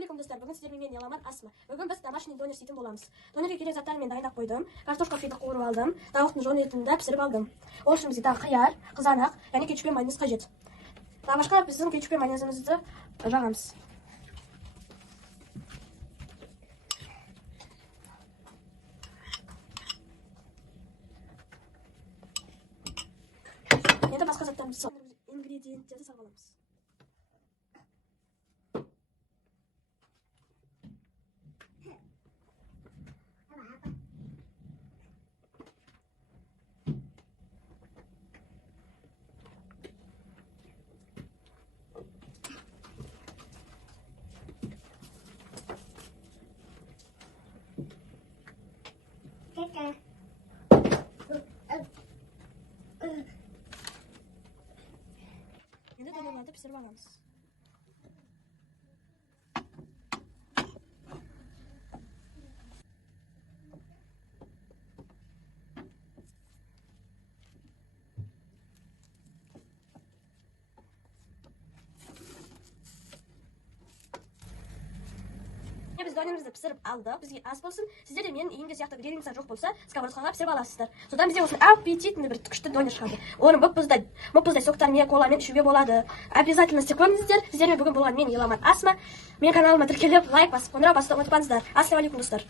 Ассалаумалейкум достар, бүгін сіздермен мен Еламан Асма. Бүгін біз домашний донер істейтін боламыз. Донерге керек заттарын мен дайындап қойдым. Картошка фриді қуырып алдым. Тауықтың жон етін де пісіріп алдым. Ол үшін бізге тағы қияр, қызанақ, және кетчуп пен майонез қажет. Тағы басқа біздің кетчуп пен майонезімізді жағамыз. Енді басқа заттарымызды ингредиенттерді салып аламыз. Енді донерларды пісіріп аламыз. Біз донерімізді пісіріп алдық. Бізге аз болсын. Сіздер де менің үйімде сияқты грилинг жоқ болса, сковородкаға пісіріп аласыздар. Содан бізде осындай аппетитный бір күшті донер шығады. Оны мұппыздай соктармен, коламен ішуге болады. Обязательно істеп көріңіздер. Сіздермен бүгін болған мен Еламан Асма. Менің каналыма тіркеліп, лайк басып, қоңырау басуды ұмытпаңыздар. Ассалаумалейкум достар.